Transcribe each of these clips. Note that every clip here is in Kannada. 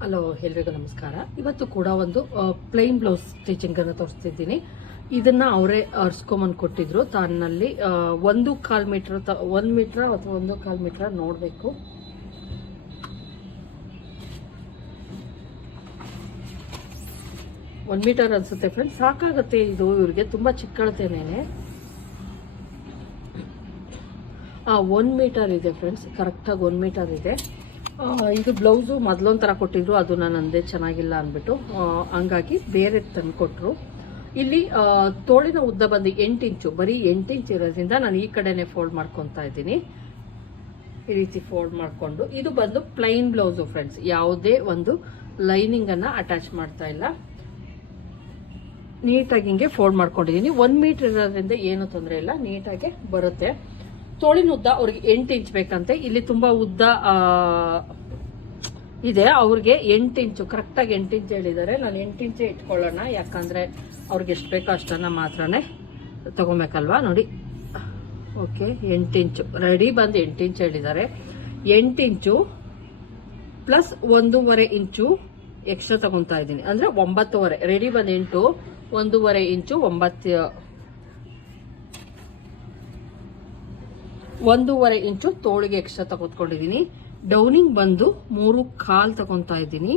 ಹಲೋ, ಎಲ್ರಿಗೂ ನಮಸ್ಕಾರ. ಇವತ್ತು ಕೂಡ ಒಂದು ಪ್ಲೈನ್ ಬ್ಲೌಸ್ ಸ್ಟಿಚಿಂಗ್ ಅನ್ನು ತೋರಿಸ್ತಿದ್ದೀನಿ. ಇದನ್ನ ಅವರೇ ಅರ್ಸ್ಕೊಂಬಂದು ಕೊಟ್ಟಿದ್ರು. ತನ್ನಲ್ಲಿ ಒಂದು ಕಾಲ್ ಮೀಟರ್ ಒಂದು ಮೀಟರ್ ಅಥವಾ ಒಂದು ಕಾಲ್ ಮೀಟರ್ ನೋಡಬೇಕು. ಒಂದು ಮೀಟರ್ ಅನ್ಸುತ್ತೆ ಫ್ರೆಂಡ್ಸ್ ಸಾಕಾಗುತ್ತೆ ಇದು ಇವ್ರಿಗೆ. ತುಂಬ ಚಿಕ್ಕಳತೇನೇನೆ. ಒನ್ ಮೀಟರ್ ಇದೆ ಫ್ರೆಂಡ್ಸ್ ಕರೆಕ್ಟಾಗಿ ಒನ್ ಮೀಟರ್ ಇದೆ. ಇದು ಬ್ಲೌಸು ಮೊದಲೊಂದು ಥರ ಕೊಟ್ಟಿದ್ರು, ಅದು ನಾನು ಅಂದೆ ಚೆನ್ನಾಗಿಲ್ಲ ಅಂದ್ಬಿಟ್ಟು. ಹಂಗಾಗಿ ಬೇರೆ ತಂದು ಕೊಟ್ಟರು ಇಲ್ಲಿ ತೋಳಿನ ಉದ್ದ ಬಂದು ಎಂಟು ಇಂಚು, ಬರೀ ಎಂಟು ಇಂಚು ಇರೋದ್ರಿಂದ ನಾನು ಈ ಕಡೆನೇ ಫೋಲ್ಡ್ ಮಾಡ್ಕೊತಾ ಇದ್ದೀನಿ. ಈ ರೀತಿ ಫೋಲ್ಡ್ ಮಾಡಿಕೊಂಡು. ಇದು ಬಂದು ಪ್ಲೈನ್ ಬ್ಲೌಸು ಫ್ರೆಂಡ್ಸ್ ಯಾವುದೇ ಒಂದು ಲೈನಿಂಗನ್ನು ಅಟ್ಯಾಚ್ ಮಾಡ್ತಾ ಇಲ್ಲ. ನೀಟಾಗಿ ಹಿಂಗೆ ಫೋಲ್ಡ್ ಮಾಡ್ಕೊಂಡಿದ್ದೀನಿ. ಒನ್ ಮೀಟರ್ ಇರೋದ್ರಿಂದ ಏನು ತೊಂದರೆ ಇಲ್ಲ, ನೀಟಾಗೆ ಬರುತ್ತೆ. ತೋಳಿನ ಉದ್ದ ಅವ್ರಿಗೆ ಎಂಟು ಇಂಚ್ ಬೇಕಂತೆ. ಇಲ್ಲಿ ತುಂಬಾ ಉದ್ದ ಇದೆ. ಅವ್ರಿಗೆ ಎಂಟು ಇಂಚು ಕರೆಕ್ಟಾಗಿ ಎಂಟು ಇಂಚ್ ಹೇಳಿದ್ದಾರೆ. ನಾನು ಎಂಟು ಇಂಚೆ ಇಟ್ಕೊಳ್ಳೋಣ. ಯಾಕಂದ್ರೆ ಅವ್ರಿಗೆ ಎಷ್ಟು ಬೇಕೋ ಅಷ್ಟನ್ನ ಮಾತ್ರನೇ ತಗೊಬೇಕಲ್ವಾ? ನೋಡಿ. ಓಕೆ, ಎಂಟು ಇಂಚು. ರೆಡಿ ಬಂದು ಎಂಟು ಇಂಚ್ ಹೇಳಿದ್ದಾರೆ. ಎಂಟು ಇಂಚು ಪ್ಲಸ್ ಒಂದೂವರೆ ಇಂಚು ಎಕ್ಸ್ಟ್ರಾ ತಗೊತಾ ಇದ್ದೀನಿ. ಅಂದ್ರೆ ಒಂಬತ್ತುವರೆ. ರೆಡಿ ಬಂದು ಎಂಟು, ಒಂದೂವರೆ ಇಂಚು ಒಂಬತ್ತು ಒಂದೂವರೆ ಇಂಚು ತೋಳಿಗೆ ಎಕ್ಸ್ಟ್ರಾ ತಗೊತ್ಕೊಂಡಿದ್ದೀನಿ. ಡೌನಿಂಗ್ ಬಂದು ಮೂರು ಕಾಲು ತಗೊತಾ ಇದ್ದೀನಿ.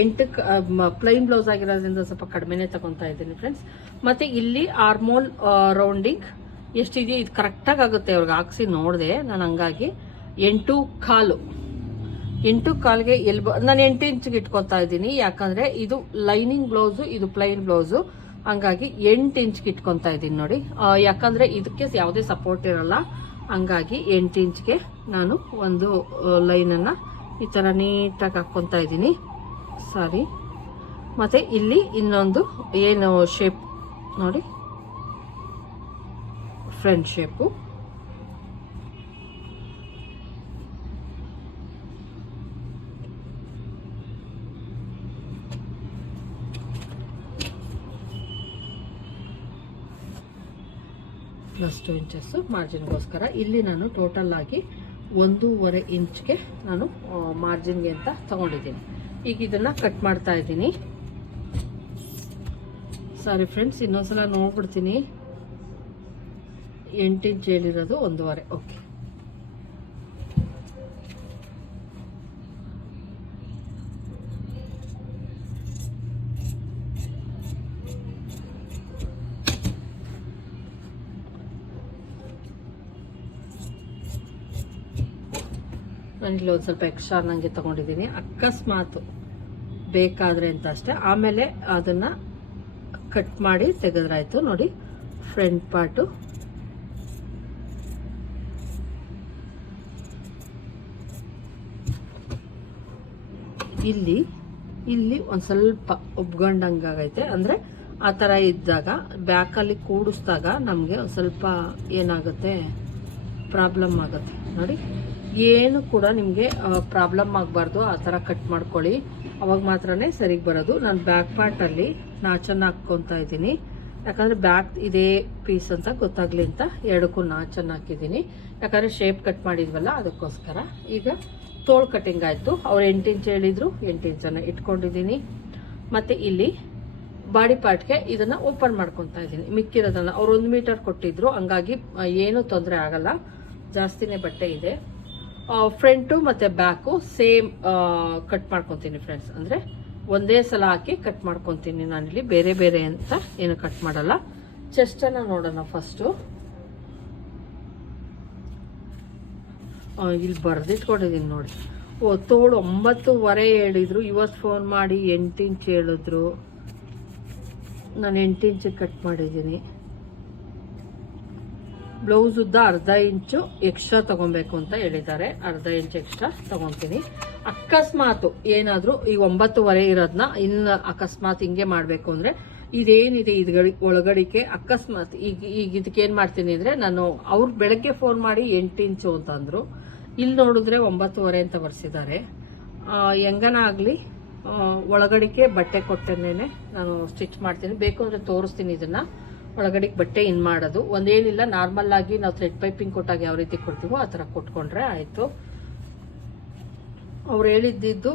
ಎಂಟು ಪ್ಲೈನ್ ಬ್ಲೌಸ್ ಆಗಿರೋದ್ರಿಂದ ಸ್ವಲ್ಪ ಕಡಿಮೆನೆ ತಗೊತಾ ಇದ್ದೀನಿ ಫ್ರೆಂಡ್ಸ್ ಮತ್ತೆ ಇಲ್ಲಿ ಆರ್ಮೋಲ್ ರೌಂಡಿಂಗ್ ಎಷ್ಟಿದೆಯೋ ಇದು ಕರೆಕ್ಟಾಗಿ ಆಗುತ್ತೆ. ಅವ್ರಿಗೆ ಹಾಕ್ಸಿ ನೋಡಿದೆ ನಾನು ಹಂಗಾಗಿ. ಎಂಟು ಕಾಲು. ಎಂಟು ಕಾಲ್ಗೆ ಎಲ್ಬ, ನಾನು ಎಂಟು ಇಂಚ್ಗೆ ಇಟ್ಕೊತಾ ಇದ್ದೀನಿ. ಯಾಕಂದ್ರೆ ಇದು ಲೈನಿಂಗ್ ಬ್ಲೌಸು ಇದು ಪ್ಲೈನ್ ಬ್ಲೌಸು ಹಂಗಾಗಿ ಎಂಟು ಇಂಚ್ಗೆ ಇಟ್ಕೊತಾ ಇದ್ದೀನಿ ನೋಡಿ. ಯಾಕಂದರೆ ಇದಕ್ಕೆ ಯಾವುದೇ ಸಪೋರ್ಟ್ ಇರಲ್ಲ. ಹಂಗಾಗಿ ಎಂಟು ಇಂಚ್ಗೆ ನಾನು ಒಂದು ಲೈನನ್ನು ಈ ಥರ ನೀಟಾಗಿ ಹಾಕ್ಕೊತಾ ಇದ್ದೀನಿ. ಸಾರಿ ಮತ್ತೆ ಇಲ್ಲಿ ಇನ್ನೊಂದು ಏನು ಶೇಪ್ ನೋಡಿ. Front shape plus two inches ಮಾರ್ಜಿನ್ಗೋಸ್ಕರ ಇಲ್ಲಿ ನಾನು ಟೋಟಲ್ ಆಗಿ ಒಂದೂವರೆ ಇಂಚ್ಗೆ ನಾನು ಮಾರ್ಜಿನ್ಗೆ ಅಂತ ತಗೊಂಡಿದ್ದೀನಿ. ಈಗ ಇದನ್ನ ಕಟ್ ಮಾಡ್ತಾ ಇದ್ದೀನಿ. ಸಾರಿ ಫ್ರೆಂಡ್ಸ್ ಇನ್ನೊಂದ್ಸಲ ನೋಡ್ಬಿಡ್ತೀನಿ. ಎಂಟು ಇಂಚ್ ಹೇಳಿರೋದು ಒಂದೂವರೆ. ಓಕೆ ನಾನಿಲ್ಲಿ ಒಂದು ಸ್ವಲ್ಪ ಎಕ್ಸ್ಟ್ರಾ ನನಗೆ ತಗೊಂಡಿದ್ದೀನಿ ಅಕಸ್ಮಾತ್ ಬೇಕಾದ್ರೆ ಅಂತ ಅಷ್ಟೇ. ಆಮೇಲೆ ಅದನ್ನ ಕಟ್ ಮಾಡಿ ತೆಗೆದ್ರಾಯ್ತು. ನೋಡಿ ಫ್ರಂಟ್ ಪಾರ್ಟು ಇಲ್ಲಿ ಇಲ್ಲಿ ಒಂದು ಸ್ವಲ್ಪ ಒಬ್ಗಂಡಂಗಾಗೈತೆ ಅಂದರೆ ಆ ಥರ ಇದ್ದಾಗ ಬ್ಯಾಕಲ್ಲಿ ಕೂಡಿಸ್ದಾಗ ನಮಗೆ ಸ್ವಲ್ಪ ಏನಾಗುತ್ತೆ? ಪ್ರಾಬ್ಲಮ್ ಆಗುತ್ತೆ. ನೋಡಿ, ಏನು ಕೂಡ ನಿಮಗೆ ಪ್ರಾಬ್ಲಮ್ ಆಗಬಾರ್ದು, ಆ ಥರ ಕಟ್ ಮಾಡ್ಕೊಳ್ಳಿ. ಅವಾಗ ಮಾತ್ರನೇ ಸರಿಗೆ ಬರೋದು. ನಾನು ಬ್ಯಾಕ್ ಪಾರ್ಟಲ್ಲಿ ನಾಚನ್ನು ಹಾಕ್ಕೊತಾ ಇದ್ದೀನಿ. ಯಾಕಂದರೆ ಬ್ಯಾಕ್ ಇದೇ ಪೀಸ್ ಅಂತ ಗೊತ್ತಾಗಲಿ ಅಂತ ಎರಡಕ್ಕೂ ನಾಚನ್ನು ಹಾಕಿದ್ದೀನಿ. ಯಾಕಂದರೆ ಶೇಪ್ ಕಟ್ ಮಾಡಿದ್ವಲ್ಲ, ಅದಕ್ಕೋಸ್ಕರ. ಈಗ ತೋಳು ಕಟಿಂಗ್ ಆಯಿತು. ಅವ್ರು ಎಂಟು ಇಂಚ್ ಹೇಳಿದ್ರು, ಎಂಟು ಇಂಚನ್ನು ಇಟ್ಕೊಂಡಿದ್ದೀನಿ. ಮತ್ತು ಇಲ್ಲಿ ಬಾಡಿ ಪಾರ್ಟ್ಗೆ ಇದನ್ನು ಓಪನ್ ಮಾಡ್ಕೊತಾ ಇದ್ದೀನಿ. ಮಿಕ್ಕಿರೋದನ್ನ. ಅವ್ರು ಒಂದು ಮೀಟರ್ ಕೊಟ್ಟಿದ್ರು. ಹಂಗಾಗಿ ಏನೂ ತೊಂದರೆ ಆಗಲ್ಲ. ಜಾಸ್ತಿನೇ ಬಟ್ಟೆ ಇದೆ. ಫ್ರಂಟು ಮತ್ತು ಬ್ಯಾಕು ಸೇಮ್ ಕಟ್ ಮಾಡ್ಕೊತೀನಿ ಫ್ರೆಂಡ್ಸ್ ಅಂದರೆ ಒಂದೇ ಸಲ ಹಾಕಿ ಕಟ್ ಮಾಡ್ಕೊತೀನಿ ನಾನಿಲ್ಲಿ. ಬೇರೆ ಬೇರೆ ಅಂತ ಏನು ಕಟ್ ಮಾಡಲ್ಲ. ಚೆಸ್ಟನ್ನು ನೋಡೋಣ ಫಸ್ಟು ಇಲ್ಲಿ ಬರೆದಿಟ್ಕೊಂಡಿದ್ದೀನಿ ನೋಡಿ. ಓ, ತೋಳು ಒಂಬತ್ತುವರೆ ಹೇಳಿದ್ರು. ಇವತ್ತು ಫೋನ್ ಮಾಡಿ ಎಂಟು ಇಂಚ್ ಹೇಳಿದ್ರು. ನಾನು ಎಂಟು ಇಂಚ್ ಕಟ್ ಮಾಡಿದ್ದೀನಿ. ಬ್ಲೌಸ್ ಉದ್ದ ಅರ್ಧ ಇಂಚು ಎಕ್ಸ್ಟ್ರಾ ತಗೊಬೇಕು ಅಂತ ಹೇಳಿದ್ದಾರೆ. ಅರ್ಧ ಇಂಚ್ ಎಕ್ಸ್ಟ್ರಾ ತಗೊತೀನಿ. ಅಕಸ್ಮಾತ್ ಏನಾದರೂ ಈ ಒಂಬತ್ತುವರೆ ಇರೋದನ್ನ ಇನ್ನು ಅಕಸ್ಮಾತ್ ಹಿಂಗೆ ಮಾಡಬೇಕು ಅಂದರೆ ಇದೇನಿದೆ ಇದ್ಗಡಿ ಒಳಗಡಿಕೆ ಅಕಸ್ಮಾತ್ ಈಗ ಈಗ ಇದಕ್ಕೆ ಏನು ಮಾಡ್ತೀನಿ ಅಂದ್ರೆ ನಾನು ಅವ್ರು ಬೆಳಗ್ಗೆ ಫೋನ್ ಮಾಡಿ ಎಂಟು ಇಂಚು ಅಂತಂದ್ರು ಇಲ್ಲಿ ನೋಡಿದ್ರೆ ಒಂಬತ್ತುವರೆ ಅಂತ ಬರ್ಸಿದ್ದಾರೆ. ಹೆಂಗನ ಆಗಲಿ ಒಳಗಡಿಕೆ ಬಟ್ಟೆ ಕೊಟ್ಟೇನೆ ನಾನು ಸ್ಟಿಚ್ ಮಾಡ್ತೀನಿ. ಬೇಕು ಅಂದರೆ ತೋರಿಸ್ತೀನಿ ಇದನ್ನು. ಒಳಗಡೆಗೆ ಬಟ್ಟೆ ಇನ್ ಮಾಡೋದು. ಒಂದೇನಿಲ್ಲ ನಾರ್ಮಲ್ ಆಗಿ ನಾವು ಥ್ರೆಡ್ ಪೈಪಿಂಗ್ ಕೊಟ್ಟಾಗ ಯಾವ ರೀತಿ ಕೊಡ್ತೀವೋ ಆ ಥರ ಕೊಟ್ಕೊಂಡ್ರೆ ಆಯಿತು. ಅವ್ರು ಹೇಳಿದ್ದಿದ್ದು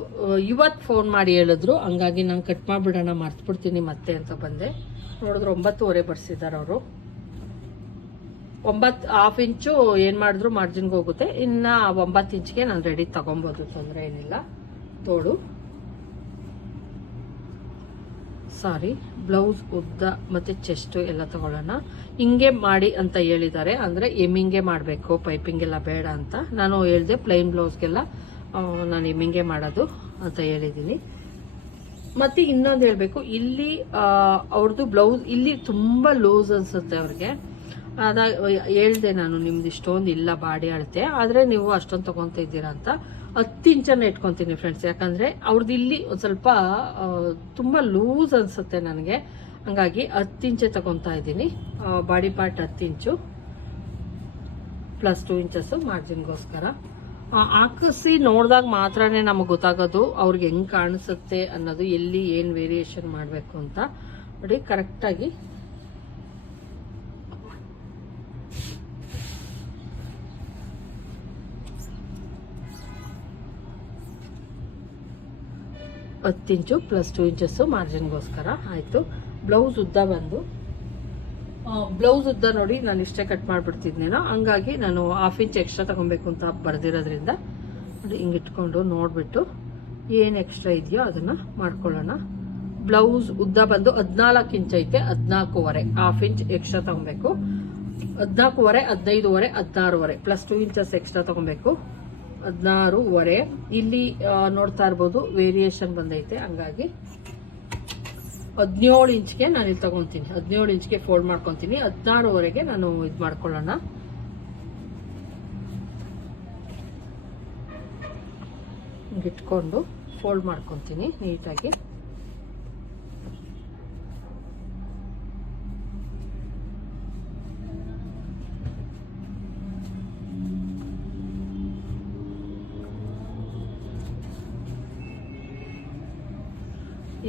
ಇವತ್ತು ಫೋನ್ ಮಾಡಿ ಹೇಳಿದ್ರು. ಹಂಗಾಗಿ ನಾನು ಕಟ್ ಮಾಡಿಬಿಡೋಣ, ಮರ್ತ್ಬಿಡ್ತೀನಿ ಮತ್ತೆ ಅಂತ ಬಂದೆ. ನೋಡಿದ್ರು ಒಂಬತ್ತುವರೆ ಬರ್ಸಿದ್ದಾರೆ ಅವರು. ಒಂಬತ್ತು ಹಾಫ್ ಇಂಚು ಏನು ಮಾಡಿದ್ರು ಮಾರ್ಜಿನ್ಗೆ ಹೋಗುತ್ತೆ. ಇನ್ನು ಒಂಬತ್ತು ಇಂಚ್ಗೆ ನಾನು ರೆಡಿ ತಗೊಬೋದು, ತೊಂದರೆ ಏನಿಲ್ಲ. ತೋಳು. ಸಾರಿ, ಬ್ಲೌಸ್, ಉದ್ದ ಮತ್ತು ಚೆಸ್ಟು ಎಲ್ಲ ತಗೊಳ್ಳೋಣ. ಹಿಂಗೆ ಮಾಡಿ ಅಂತ ಹೇಳಿದ್ದಾರೆ. ಅಂದರೆ ಎಮ್ಮಿಂಗೆ ಮಾಡಬೇಕು ಪೈಪಿಂಗ್ ಎಲ್ಲ ಬೇಡ ಅಂತ. ನಾನು ಹೇಳಿದೆ ಪ್ಲೈನ್ ಬ್ಲೌಸ್ಗೆಲ್ಲ ನಾನು ಎಮ್ಮಿಂಗೆ ಮಾಡೋದು ಅಂತ ಹೇಳಿದ್ದೀನಿ. ಮತ್ತೆ ಇನ್ನೊಂದು ಹೇಳಬೇಕು, ಇಲ್ಲಿ ಅವ್ರದ್ದು ಬ್ಲೌಸ್, ಇಲ್ಲಿ ತುಂಬ ಲೂಸ್ ಅನ್ಸುತ್ತೆ ಅವ್ರಿಗೆ. ಅದ, ಹೇಳ್ದೆ ನಾನು, ನಿಮ್ದು ಇಷ್ಟೊಂದು ಇಲ್ಲ, ಬಾಡಿ ಅಳತೆ. ಆದರೆ ನೀವು ಅಷ್ಟೊಂದು ತಗೊಂತ ಇದ್ದೀರಾ ಅಂತ. ಹತ್ತು ಇಂಚನ್ನ ಇಟ್ಕೊತೀನಿ ಫ್ರೆಂಡ್ಸ್ ಯಾಕಂದರೆ ಅವ್ರದ್ದು ಇಲ್ಲಿ ಒಂದು ಸ್ವಲ್ಪ ತುಂಬ ಲೂಸ್ ಅನ್ಸುತ್ತೆ ನನಗೆ. ಹಂಗಾಗಿ ಹತ್ತು ಇಂಚೆ ತಗೊತಾ ಇದ್ದೀನಿ. ಬಾಡಿ ಪಾರ್ಟ್ ಹತ್ತು ಇಂಚು ಪ್ಲಸ್ ಟೂ ಇಂಚಸ್ಸು ಮಾರ್ಜಿನ್ಗೋಸ್ಕರ ಹಾಕಿಸಿ ನೋಡಿದಾಗ ಮಾತ್ರನೇ ನಮಗೆ ಗೊತ್ತಾಗೋದು ಅವ್ರಿಗೆ ಹೆಂಗೆ ಕಾಣಿಸುತ್ತೆ ಅನ್ನೋದು, ಎಲ್ಲಿ ಏನು ವೇರಿಯೇಷನ್ ಮಾಡಬೇಕು ಅಂತ. ನೋಡಿ ಕರೆಕ್ಟಾಗಿ ಹತ್ತು ಇಂಚು ಪ್ಲಸ್ ಟು ಇಂಚಸ್ಸು ಮಾರ್ಜಿನ್ಗೋಸ್ಕರ ಆಯಿತು. ಬ್ಲೌಸ್ ಉದ್ದ ಬಂದು. ಬ್ಲೌಸ್ ಉದ್ದ ನೋಡಿ ನಾನು ಇಷ್ಟೇ ಕಟ್ ಮಾಡಿಬಿಡ್ತಿದ್ನೇನೋ. ಹಂಗಾಗಿ ನಾನು ಹಾಫ್ ಇಂಚ್ ಎಕ್ಸ್ಟ್ರಾ ತಗೊಬೇಕು ಅಂತ ಬರ್ದಿರೋದ್ರಿಂದ ನೋಡಿ ಹಿಂಗೆ ಇಟ್ಕೊಂಡು ನೋಡಿಬಿಟ್ಟು ಏನು ಎಕ್ಸ್ಟ್ರಾ ಇದೆಯೋ ಅದನ್ನು ಮಾಡ್ಕೊಳ್ಳೋಣ. ಬ್ಲೌಸ್ ಉದ್ದ ಬಂದು ಹದಿನಾಲ್ಕು ಇಂಚ್ ಐತೆ, ಹದಿನಾಲ್ಕೂವರೆ. ಹಾಫ್ ಇಂಚ್ ಎಕ್ಸ್ಟ್ರಾ ತಗೊಬೇಕು. ಹದಿನಾಲ್ಕೂವರೆ, ಹದಿನೈದುವರೆ, ಹದಿನಾರುವರೆ. ಪ್ಲಸ್ ಟೂ ಇಂಚಸ್ ಎಕ್ಸ್ಟ್ರಾ ತಗೊಬೇಕು. ಹದಿನಾರೂವರೆ ಇಲ್ಲಿ ನೋಡ್ತಾ ಇರ್ಬೋದು ವೇರಿಯೇಷನ್ ಬಂದೈತೆ. ಹಂಗಾಗಿ ಹದಿನೇಳು ಇಂಚ್ಗೆ ನಾನು ಇಲ್ಲಿ ತಗೊಂತೀನಿ. ಹದಿನೇಳು ಇಂಚ್ಗೆ ಫೋಲ್ಡ್ ಮಾಡ್ಕೊತೀನಿ. ಹದಿನಾರುವರೆಗೆ ನಾನು ಇದು ಮಾಡ್ಕೊಳ್ಳೋಣ. ಇಟ್ಕೊಂಡು ಫೋಲ್ಡ್ ಮಾಡ್ಕೊತೀನಿ ನೀಟಾಗಿ.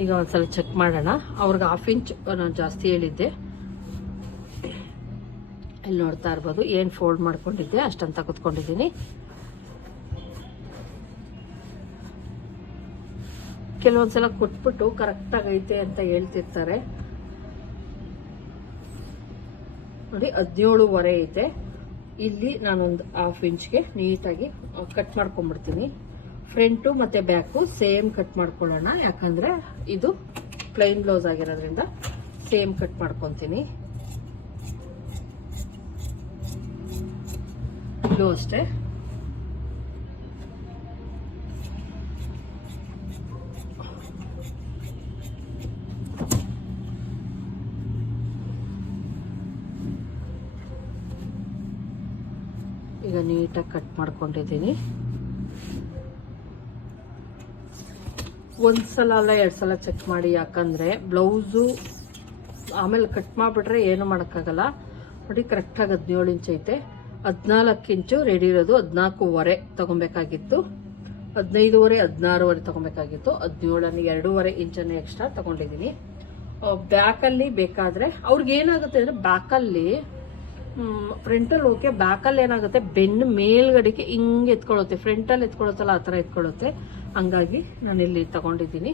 ಈಗ ಒಂದ್ಸಲ ಚೆಕ್ ಮಾಡೋಣ. ಅವ್ರಿಗೆ ಹಾಫ್ ಇಂಚ್ ನಾನು ಜಾಸ್ತಿ ಹೇಳಿದ್ದೆ. ಇಲ್ಲಿ ನೋಡ್ತಾ ಇರ್ಬೋದು, ಏನು ಫೋಲ್ಡ್ ಮಾಡ್ಕೊಂಡಿದ್ದೆ, ಅಷ್ಟಂತ ಕುತ್ಕೊಂಡಿದ್ದೀನಿ. ಕೆಲವೊಂದ್ಸಲ ಕೊಟ್ಬಿಟ್ಟು ಕರೆಕ್ಟಾಗಿ ಐತೆ ಅಂತ ಹೇಳ್ತಿರ್ತಾರೆ. ನೋಡಿ, ಹದಿನೇಳುವರೆ ಐತೆ. ಇಲ್ಲಿ ನಾನೊಂದು ಹಾಫ್ ಇಂಚ್ಗೆ ನೀಟಾಗಿ ಕಟ್ ಮಾಡ್ಕೊಂಡ್ಬಿಡ್ತೀನಿ. ಫ್ರಂಟು ಮತ್ತು ಬ್ಯಾಕು ಸೇಮ್ ಕಟ್ ಮಾಡ್ಕೊಳ್ಳೋಣ. ಯಾಕಂದರೆ ಇದು ಪ್ಲೈನ್ ಬ್ಲೌಸ್ ಆಗಿರೋದ್ರಿಂದ ಸೇಮ್ ಕಟ್ ಮಾಡ್ಕೊತೀನಿ. ಇದು ಅಷ್ಟೇ. ಈಗ ನೀಟಾಗಿ ಕಟ್ ಮಾಡ್ಕೊಂಡಿದ್ದೀನಿ. ಒಂದು ಸಲ ಅಲ್ಲ ಎರಡು ಸಲ ಚೆಕ್ ಮಾಡಿ. ಯಾಕಂದರೆ ಬ್ಲೌಸು ಆಮೇಲೆ ಕಟ್ ಮಾಡಿಬಿಟ್ರೆ ಏನು ಮಾಡೋಕ್ಕಾಗಲ್ಲ. ನೋಡಿ ಕರೆಕ್ಟಾಗಿ ಹದಿನೇಳು ಇಂಚ್ ಐತೆ. ಹದಿನಾಲ್ಕು ಇಂಚು ರೆಡಿ ಇರೋದು ಹದಿನಾಲ್ಕೂವರೆ ತೊಗೊಬೇಕಾಗಿತ್ತು. ಹದಿನೈದುವರೆ, ಹದಿನಾರುವರೆ ತೊಗೊಬೇಕಾಗಿತ್ತು. ಹದಿನೇಳನ್ನು ಎರಡೂವರೆ ಇಂಚನ್ನು ಎಕ್ಸ್ಟ್ರಾ ತೊಗೊಂಡಿದ್ದೀನಿ. ಬ್ಯಾಕಲ್ಲಿ ಬೇಕಾದರೆ ಅವ್ರಿಗೆ ಏನಾಗುತ್ತೆ ಅಂದರೆ ಬ್ಯಾಕಲ್ಲಿ ಫ್ರಂಟಲ್ಲಿ ಓಕೆ ಬ್ಯಾಕಲ್ಲಿ ಏನಾಗುತ್ತೆ? ಬೆನ್ನು ಮೇಲ್ಗಡೆಗೆ ಹಿಂಗೆ ಎತ್ಕೊಳ್ಳುತ್ತೆ. ಫ್ರಂಟಲ್ಲಿ ಎತ್ಕೊಳ್ಳುತ್ತಲ್ಲ, ಆ ಥರ ಎತ್ಕೊಳ್ಳುತ್ತೆ. ಹಂಗಾಗಿ ನಾನು ಇಲ್ಲಿ ತಗೊಂಡಿದ್ದೀನಿ.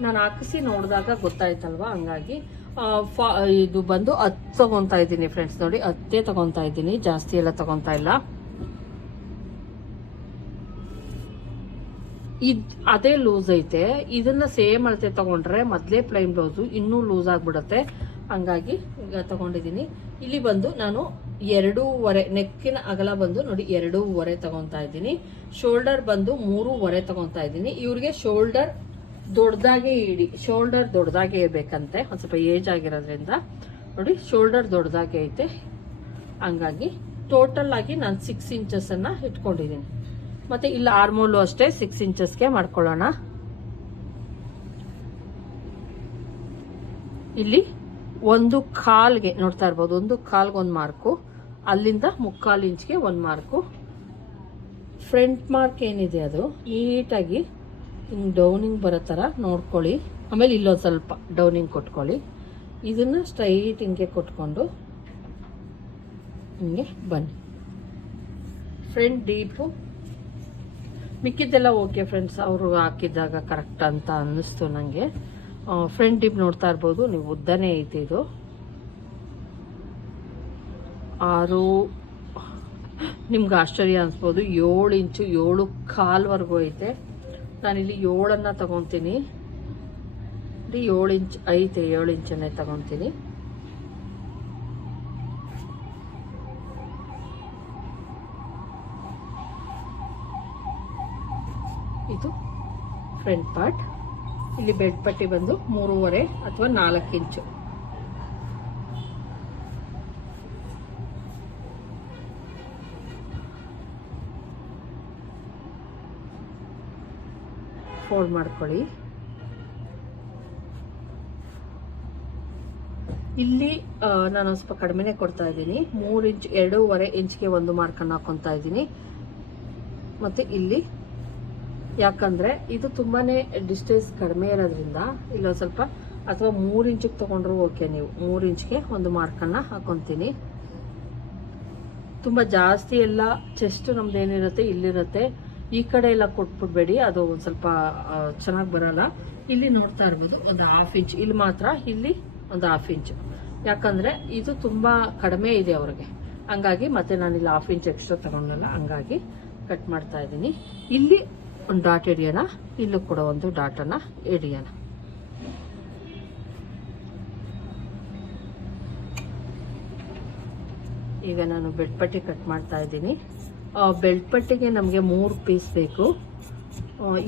ನಾನು ಹಾಕಿಸಿ ನೋಡಿದಾಗ ಗೊತ್ತಾಯ್ತಲ್ವಾ? ಹಂಗಾಗಿ ಫಾ, ಇದು ಬಂದು ಹತ್ತು ತಗೊತಾ ಇದ್ದೀನಿ ಫ್ರೆಂಡ್ಸ್ ನೋಡಿ. ಹತ್ತೇ ತಗೊತಾ ಇದ್ದೀನಿ. ಜಾಸ್ತಿ ಎಲ್ಲ ತಗೊತಾ ಇಲ್ಲ. ಇದ್, ಅದೇ ಲೂಸ್ ಐತೆ. ಇದನ್ನ ಸೇಮ್ ಅಳತೆ ತಗೊಂಡ್ರೆ ಮೊದಲೇ ಪ್ಲೈನ್ ಬ್ಲೌಸು ಇನ್ನೂ ಲೂಸ್ ಆಗ್ಬಿಡುತ್ತೆ. ಹಂಗಾಗಿ ಈಗ ತಗೊಂಡಿದ್ದೀನಿ. ಇಲ್ಲಿ ಬಂದು ನಾನು ಎರಡೂವರೆ, ನೆಕ್ಕಿನ ಅಗಲ ಬಂದು ನೋಡಿ ಎರಡೂವರೆ ತಗೊಂತಾ ಇದ್ದೀನಿ. ಶೋಲ್ಡರ್ ಬಂದು ಮೂರುವರೆ ತಗೊಂತಾ ಇದ್ದೀನಿ. ಇವ್ರಿಗೆ ಶೋಲ್ಡರ್ ದೊಡ್ಡದಾಗೆ ಇಡಿ, ಶೋಲ್ಡರ್ ದೊಡ್ಡದಾಗೆ ಇರಬೇಕಂತೆ ಒಂದು ಸ್ವಲ್ಪ ಏಜ್ ಆಗಿರೋದ್ರಿಂದ. ನೋಡಿ, ಶೋಲ್ಡರ್ ದೊಡ್ಡದಾಗೆ ಐತೆ. ಹಂಗಾಗಿ ಟೋಟಲ್ ಆಗಿ ನಾನು ಸಿಕ್ಸ್ ಇಂಚಸ್ಸನ್ನು ಇಟ್ಕೊಂಡಿದ್ದೀನಿ. ಮತ್ತೆ ಇಲ್ಲಿ ಆರ್ಮೋಲು ಅಷ್ಟೇ ಸಿಕ್ಸ್ ಇಂಚಸ್ಗೆ ಮಾಡ್ಕೊಳ್ಳೋಣ. ಇಲ್ಲಿ ಒಂದು ಕಾಲ್ಗೆ ನೋಡ್ತಾ ಇರ್ಬೋದು, ಒಂದು ಕಾಲ್ಗೆ ಒಂದು ಮಾರ್ಕು, ಅಲ್ಲಿಂದ ಮುಕ್ಕಾಲು ಇಂಚ್ಗೆ ಒಂದು ಮಾರ್ಕು. ಫ್ರಂಟ್ ಮಾರ್ಕ್ ಏನಿದೆ ಅದು? ನೀಟಾಗಿ ಹಿಂಗೆ ಡೌನಿಂಗ್ ಬರೋ ಥರ ನೋಡ್ಕೊಳ್ಳಿ. ಆಮೇಲೆ ಇಲ್ಲೊಂದು ಸ್ವಲ್ಪ ಡೌನಿಂಗ್ ಕೊಟ್ಕೊಳ್ಳಿ. ಇದನ್ನು ಸ್ಟ್ರೈಟ್ ಹಿಂಗೆ ಕೊಟ್ಕೊಂಡು ಹಿಂಗೆ ಬನ್ನಿ. ಫ್ರಂಟ್ ಡೀಪು ಮಿಕ್ಕಿದ್ದೆಲ್ಲ ಓಕೆ ಫ್ರೆಂಡ್ಸ್ ಅವರು ಹಾಕಿದ್ದಾಗ ಕರೆಕ್ಟ್ ಅಂತ ಅನ್ನಿಸ್ತು ನನಗೆ ಫ್ರಂಟ್ ಡಿಪ್ ನೋಡ್ತಾ ಇರ್ಬೋದು. ನೀವು ಉದ್ದನೇ ಐತೆ ಇದು. ಆರು. ನಿಮ್ಗೆ ಆಶ್ಚರ್ಯ ಅನ್ಸ್ಬೋದು. ಏಳು ಇಂಚು ಏಳು ಕಾಲ್ವರೆಗೂ ಐತೆ. ನಾನಿಲ್ಲಿ ಏಳನ್ನು ತಗೊತೀನಿ. ಏಳು ಇಂಚ್ ಐತೆ, ಏಳು ಇಂಚನ್ನೇ ತಗೊತೀನಿ. ಇದು ಫ್ರಂಟ್ ಪಾರ್ಟ್ ಇಲ್ಲಿ ಬೆಡ್ ಪಟ್ಟಿ ಬಂದು ಮೂರುವರೆ ಅಥವಾ ನಾಲ್ಕು ಇಂಚು. ಫೋಲ್ಡ್ ಮಾಡ್ಕೊಳ್ಳಿ. ಇಲ್ಲಿ ನಾನು ಸ್ವಲ್ಪ ಕಡಿಮೆನೆ ಕೊಡ್ತಾ ಇದ್ದೀನಿ. ಮೂರು ಇಂಚ್, ಎರಡೂವರೆ ಇಂಚ್ಗೆ ಒಂದು ಮಾರ್ಕನ್ನು ಹಾಕೊತಾ ಇದ್ದೀನಿ. ಮತ್ತೆ ಇಲ್ಲಿ ಯಾಕಂದ್ರೆ ಇದು ತುಂಬಾನೇ ಡಿಸ್ಟೆನ್ಸ್ ಕಡಿಮೆ ಇರೋದ್ರಿಂದ ಇಲ್ಲೊಂದು ಸ್ವಲ್ಪ, ಅಥವಾ ಮೂರು ಇಂಚಿಗೆ ತಗೊಂಡ್ರು ಓಕೆ ನೀವು. ಮೂರು ಇಂಚ್ಗೆ ಒಂದು ಮಾರ್ಕನ್ನು ಹಾಕೊತೀನಿ. ತುಂಬ ಜಾಸ್ತಿ ಎಲ್ಲ ಚೆಸ್ಟ್ ನಮ್ದು ಏನಿರುತ್ತೆ ಇಲ್ಲಿರುತ್ತೆ. ಈ ಕಡೆ ಎಲ್ಲ ಕೊಟ್ಬಿಡ್ಬೇಡಿ, ಅದು ಒಂದು ಸ್ವಲ್ಪ ಚೆನ್ನಾಗಿ ಬರಲ್ಲ. ಇಲ್ಲಿ ನೋಡ್ತಾ ಇರ್ಬೋದು ಒಂದು ಹಾಫ್ ಇಂಚ್ ಇಲ್ಲಿ ಮಾತ್ರ, ಇಲ್ಲಿ ಒಂದು ಹಾಫ್ ಇಂಚ್ ಯಾಕಂದರೆ ಇದು ತುಂಬ ಕಡಿಮೆ ಇದೆ ಅವ್ರಿಗೆ. ಹಂಗಾಗಿ ಮತ್ತೆ ನಾನು ಇಲ್ಲಿ ಹಾಫ್ ಇಂಚ್ ಎಕ್ಸ್ಟ್ರಾ ತಗೊಂಡಲ್ಲ ಹಂಗಾಗಿ ಕಟ್ ಮಾಡ್ತಾ ಇದ್ದೀನಿ. ಇಲ್ಲಿ ಒಂದು ಡಾಟ್ ಹಿಡಿಯೋಣ. ಇಲ್ಲೂ ಕೂಡ ಒಂದು ಡಾಟನ್ನು ಹಿಡಿಯೋಣ. ಈಗ ನಾನು ಬೆಳ್ಪಟ್ಟಿ ಕಟ್ ಮಾಡ್ತಾ ಇದ್ದೀನಿ. ಬೆಲ್ಟ್ ಪಟ್ಟಿಗೆ ನಮಗೆ ಮೂರು ಪೀಸ್ ಬೇಕು.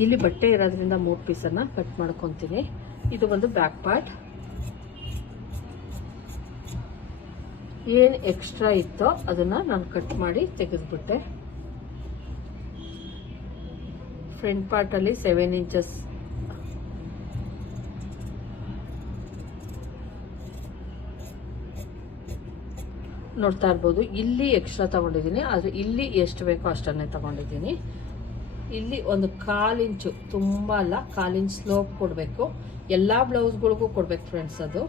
ಇಲ್ಲಿ ಬಟ್ಟೆ ಇರೋದ್ರಿಂದ ಮೂರು ಪೀಸನ್ನು ಕಟ್ ಮಾಡ್ಕೊತೀನಿ. ಇದು ಒಂದು ಬ್ಯಾಕ್ ಪಾರ್ಟ್. ಏನು ಎಕ್ಸ್ಟ್ರಾ ಇತ್ತೋ ಅದನ್ನು ನಾನು ಕಟ್ ಮಾಡಿ ತೆಗೆದುಬಿಟ್ಟೆ. ಫ್ರಂಟ್ ಪಾರ್ಟಲ್ಲಿ ಸೆವೆನ್ ಇಂಚಸ್ ನೋಡ್ತಾ ಇರ್ಬೋದು. ಇಲ್ಲಿ ಎಕ್ಸ್ಟ್ರಾ ತಗೊಂಡಿದ್ದೀನಿ. ಆದರೆ ಇಲ್ಲಿ ಎಷ್ಟು ಬೇಕೋ ಅಷ್ಟನ್ನೇ ತಗೊಂಡಿದ್ದೀನಿ. ಇಲ್ಲಿ ಒಂದು ಕಾಲು ಇಂಚು ತುಂಬ ಅಲ್ಲ ಕಾಲಿಂಚು ಸ್ಲೋಪ್ ಕೊಡಬೇಕು. ಎಲ್ಲ ಬ್ಲೌಸ್ಗಳಿಗೂ ಕೊಡ್ಬೇಕು ಫ್ರೆಂಡ್ಸ್ ಅದು.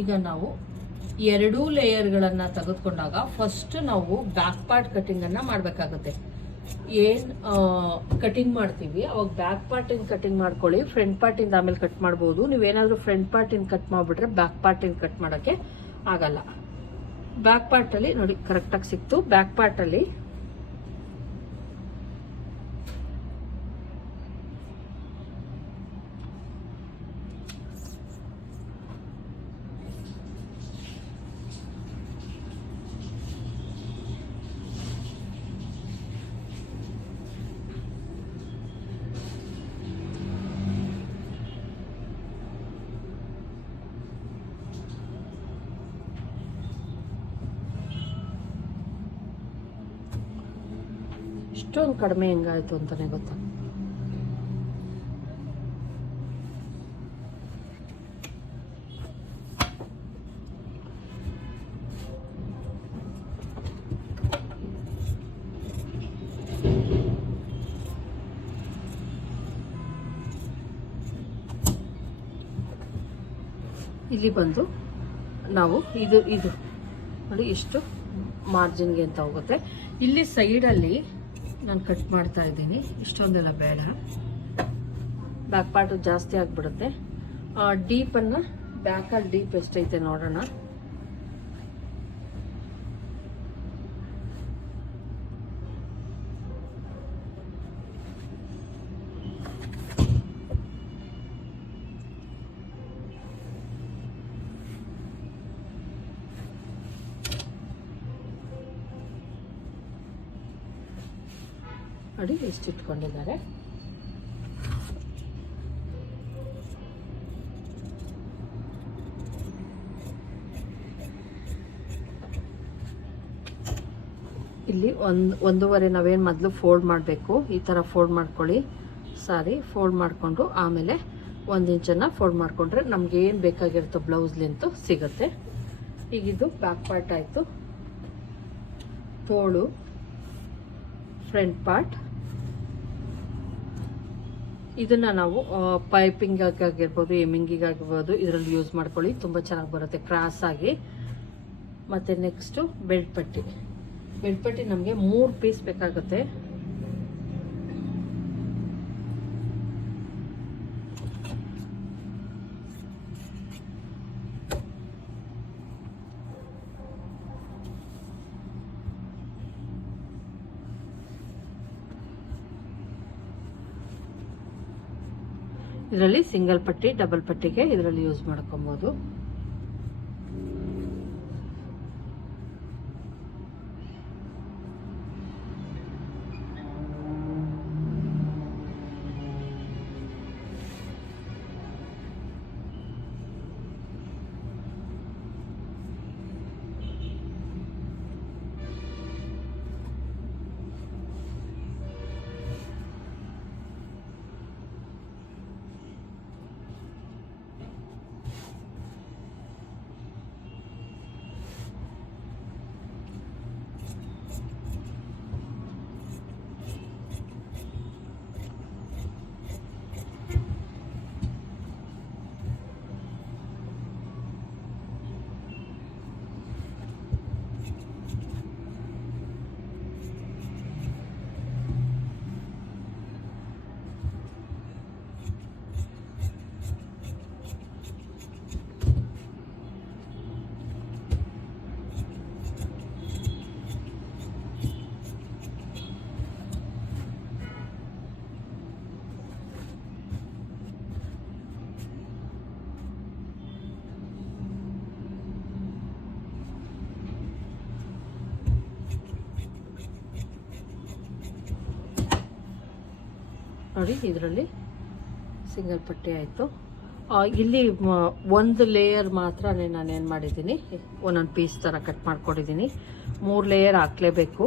ಈಗ ನಾವು ಎರಡೂ ಲೇಯರ್ಗಳನ್ನು ತೆಗೆದುಕೊಂಡಾಗ ಫಸ್ಟ್ ನಾವು ಬ್ಯಾಕ್ ಪಾರ್ಟ್ ಕಟ್ಟಿಂಗನ್ನು ಮಾಡಬೇಕಾಗುತ್ತೆ. ಏನ್ ಕಟಿಂಗ್ ಮಾಡ್ತೀವಿ, ಅವಾಗ ಬ್ಯಾಕ್ ಪಾರ್ಟ್ ಇಂದ ಕಟಿಂಗ್ ಮಾಡ್ಕೊಳ್ಳಿ ಫ್ರಂಟ್ ಪಾರ್ಟ್ ಇಂದ ಆಮೇಲೆ ಕಟ್ ಮಾಡ್ಬೋದು. ನೀವೇನಾದರೂ ಫ್ರಂಟ್ ಪಾರ್ಟ್ ಇಂದ ಕಟ್ ಮಾಡ್ಬಿಟ್ರೆ ಬ್ಯಾಕ್ ಪಾರ್ಟ್ ಇಂದ ಕಟ್ ಮಾಡೋಕ್ಕೆ ಆಗಲ್ಲ. ಬ್ಯಾಕ್ ಪಾರ್ಟ್ ಅಲ್ಲಿ ನೋಡಿ ಕರೆಕ್ಟಾಗಿ ಸಿಕ್ತು. ಬ್ಯಾಕ್ ಪಾರ್ಟ್ ಇಷ್ಟೊಂದು ಕಡಿಮೆ ಹೆಂಗಾಯ್ತು ಅಂತಾನೆ ಗೊತ್ತಾ? ಇಲ್ಲಿ ಬಂದು ನಾವು ಇದು ಇದು. ನೋಡಿ ಇಷ್ಟು ಮಾರ್ಜಿನ್ಗೆ ಅಂತ ಹೋಗುತ್ತೆ. ಇಲ್ಲಿ ಸೈಡಲ್ಲಿ ನಾನು ಕಟ್ ಮಾಡ್ತಾ ಇದ್ದೀನಿ. ಇಷ್ಟೊಂದೆಲ್ಲ ಬೇಡ. ಬ್ಯಾಕ್ ಪಾರ್ಟು ಜಾಸ್ತಿ ಆಗಿಬಿಡುತ್ತೆ. ಡೀಪನ್ನು ಬ್ಯಾಕಲ್ಲಿ ಡೀಪ್ ಎಷ್ಟೈತೆ ನೋಡೋಣ. ನೋಡಿ ಎಷ್ಟು ಇಟ್ಕೊಂಡಿದ್ದಾರೆ. ಇಲ್ಲಿ ಒಂದು, ಒಂದೂವರೆ ನಾವೇನು ಮೊದಲು ಫೋಲ್ಡ್ ಮಾಡಬೇಕು. ಈ ಥರ ಫೋಲ್ಡ್ ಮಾಡ್ಕೊಳ್ಳಿ. ಸಾರಿ ಫೋಲ್ಡ್ ಮಾಡಿಕೊಂಡು ಆಮೇಲೆ ಒಂದು ಇಂಚನ್ನು ಫೋಲ್ಡ್ ಮಾಡಿಕೊಂಡ್ರೆ ನಮ್ಗೆ ಏನು ಬೇಕಾಗಿರುತ್ತೋ ಬ್ಲೌಸ್ ಲೆಂತು ಸಿಗುತ್ತೆ. ಈಗ ಇದು ಬ್ಯಾಕ್ ಪಾರ್ಟ್ ಆಯಿತು. ತೋಳು ಫ್ರಂಟ್ ಪಾರ್ಟ್ ಇದನ್ನ ನಾವು ಪೈಪಿಂಗ್ ಆಗಿರ್ಬೋದು ಎಮ್ಮಿಂಗಿಗಾಗಿರ್ಬೋದು ಇದರಲ್ಲಿ ಯೂಸ್ ಮಾಡ್ಕೊಳ್ಳಿ. ತುಂಬ ಚೆನ್ನಾಗಿ ಬರುತ್ತೆ ಕ್ರಾಸ್ ಆಗಿ. ಮತ್ತು ನೆಕ್ಸ್ಟು ಬೆಲ್ಟ್ ಪಟ್ಟಿ. ಬೆಲ್ಟ್ ಪಟ್ಟಿ ನಮಗೆ ಮೂರು ಪೀಸ್ ಬೇಕಾಗುತ್ತೆ. ಇದರಲ್ಲಿ ಸಿಂಗಲ್ ಪಟ್ಟಿ ಡಬಲ್ ಪಟ್ಟಿಗೆ ಇದರಲ್ಲಿ ಯೂಸ್ ಮಾಡ್ಕೊಬೋದು. ನೋಡಿ, ಇದರಲ್ಲಿ ಸಿಂಗಲ್ ಪಟ್ಟಿ ಆಯಿತು. ಇಲ್ಲಿ ಒಂದು ಲೇಯರ್ ಮಾತ್ರ ನಾನೇನು ಮಾಡಿದ್ದೀನಿ. ಒಂದೊಂದು ಪೀಸ್ ಥರ ಕಟ್ ಮಾಡ್ಕೊಂಡಿದ್ದೀನಿ. ಮೂರು ಲೇಯರ್ ಹಾಕ್ಲೇಬೇಕು.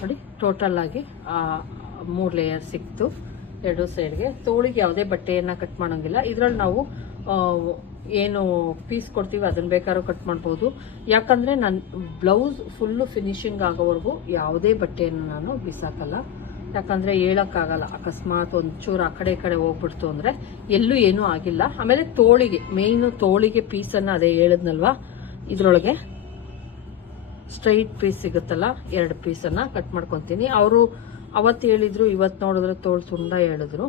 ನೋಡಿ ಟೋಟಲ್ ಆಗಿ ಮೂರು ಲೇಯರ್ ಸಿಕ್ತು. ಎರಡು ಸೈಡ್ಗೆ ತೋಳಿಗೆ ಯಾವುದೇ ಬಟ್ಟೆಯನ್ನು ಕಟ್ ಮಾಡೋಂಗಿಲ್ಲ. ಇದರಲ್ಲಿ ನಾವು ಏನು ಪೀಸ್ ಕೊಡ್ತೀವಿ ಅದನ್ನ ಬೇಕಾದ್ರೂ ಕಟ್ ಮಾಡ್ಬೋದು. ಯಾಕಂದರೆ ನನ್ನ ಬ್ಲೌಸ್ ಫುಲ್ಲು ಫಿನಿಶಿಂಗ್ ಆಗೋವರೆಗೂ ಯಾವುದೇ ಬಟ್ಟೆಯನ್ನು ನಾನು ಬಿಸಾಕಲ್ಲ. ಯಾಕಂದರೆ ಹೇಳೋಕ್ಕಾಗಲ್ಲ. ಅಕಸ್ಮಾತ್ ಒಂಚೂರು ಚೂರು ಆ ಕಡೆ ಈ ಕಡೆ ಹೋಗ್ಬಿಡ್ತು ಅಂದರೆ ಎಲ್ಲೂ ಏನೂ ಆಗಿಲ್ಲ. ಆಮೇಲೆ ತೋಳಿಗೆ ಮೇಯ್ನು ತೋಳಿಗೆ ಪೀಸನ್ನು ಅದೇ ಹೇಳಿದ್ನಲ್ವಾ? ಇದರೊಳಗೆ ಸ್ಟ್ರೈಟ್ ಪೀಸ್ ಸಿಗುತ್ತಲ್ಲ, ಎರಡು ಪೀಸನ್ನು ಕಟ್ ಮಾಡ್ಕೊತೀನಿ. ಅವರು ಅವತ್ತು ಹೇಳಿದ್ರು, ಇವತ್ತು ನೋಡಿದ್ರೆ ತೋಳು ತುಂಡ ಹೇಳಿದ್ರು.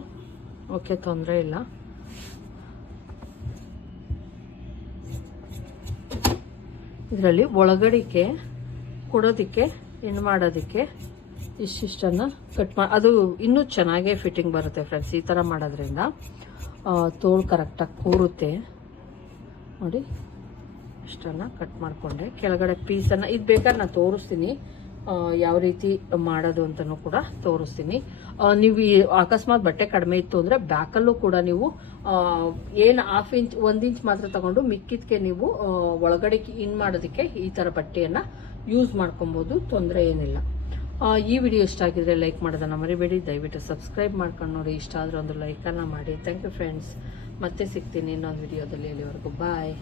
ಓಕೆ, ತೊಂದರೆ ಇಲ್ಲ. ಇದರಲ್ಲಿ ಒಳಗಡಿಕೆ ಕೊಡೋದಕ್ಕೆ ಹೆಣ್ಣು ಮಾಡೋದಕ್ಕೆ ಇಷ್ಟಿಷ್ಟನ್ನು ಕಟ್ ಮಾ ಅದು ಇನ್ನೂ ಚೆನ್ನಾಗೇ ಫಿಟ್ಟಿಂಗ್ ಬರುತ್ತೆ ಫ್ರೆಂಡ್ಸ್ ಈ ಥರ ಮಾಡೋದ್ರಿಂದ. ತೋಳು ಕರೆಕ್ಟಾಗಿ ಕೂರುತ್ತೆ. ನೋಡಿ ಇಷ್ಟನ್ನು ಕಟ್ ಮಾಡಿಕೊಂಡೆ. ಕೆಳಗಡೆ ಪೀಸನ್ನು ಇದು ಬೇಕಾದ್ರೆ ನಾನು ತೋರಿಸ್ತೀನಿ. ಯಾವ ರೀತಿ ಮಾಡೋದು ಅಂತಲೂ ಕೂಡ ತೋರಿಸ್ತೀನಿ. ನೀವು ಈ ಅಕಸ್ಮಾತ್ ಬಟ್ಟೆ ಕಡಿಮೆ ಇತ್ತು ಅಂದರೆ ಬ್ಯಾಕಲ್ಲೂ ಕೂಡ ನೀವು ಏನು ಹಾಫ್ ಇಂಚ್ ಒಂದು ಇಂಚ್ ಮಾತ್ರ ತಗೊಂಡು ಮಿಕ್ಕಿದ್ಕೆ ನೀವು ಒಳಗಡೆ ಇನ್ ಮಾಡೋದಕ್ಕೆ ಈ ಥರ ಬಟ್ಟೆಯನ್ನು ಯೂಸ್ ಮಾಡ್ಕೊಬೋದು. ತೊಂದರೆ ಏನಿಲ್ಲ. ಈ ವಿಡಿಯೋ ಇಷ್ಟ ಆಗಿದ್ರೆ ಲೈಕ್ ಮಾಡೋದನ್ನ ಮರಿಬೇಡಿ. ದಯವಿಟ್ಟು ಸಬ್ಸ್ಕ್ರೈಬ್ ಮಾಡ್ಕೊಂಡು ನೋಡಿ. ಇಷ್ಟ ಆದ್ರೆ ಒಂದು ಲೈಕನ್ನು ಮಾಡಿ. ಥ್ಯಾಂಕ್ ಯು ಫ್ರೆಂಡ್ಸ್ ಮತ್ತೆ ಸಿಗ್ತೀನಿ ಇನ್ನೊಂದು ವಿಡಿಯೋದಲ್ಲಿ ಇಲ್ಲಿವರೆಗೂ ಬಾಯ್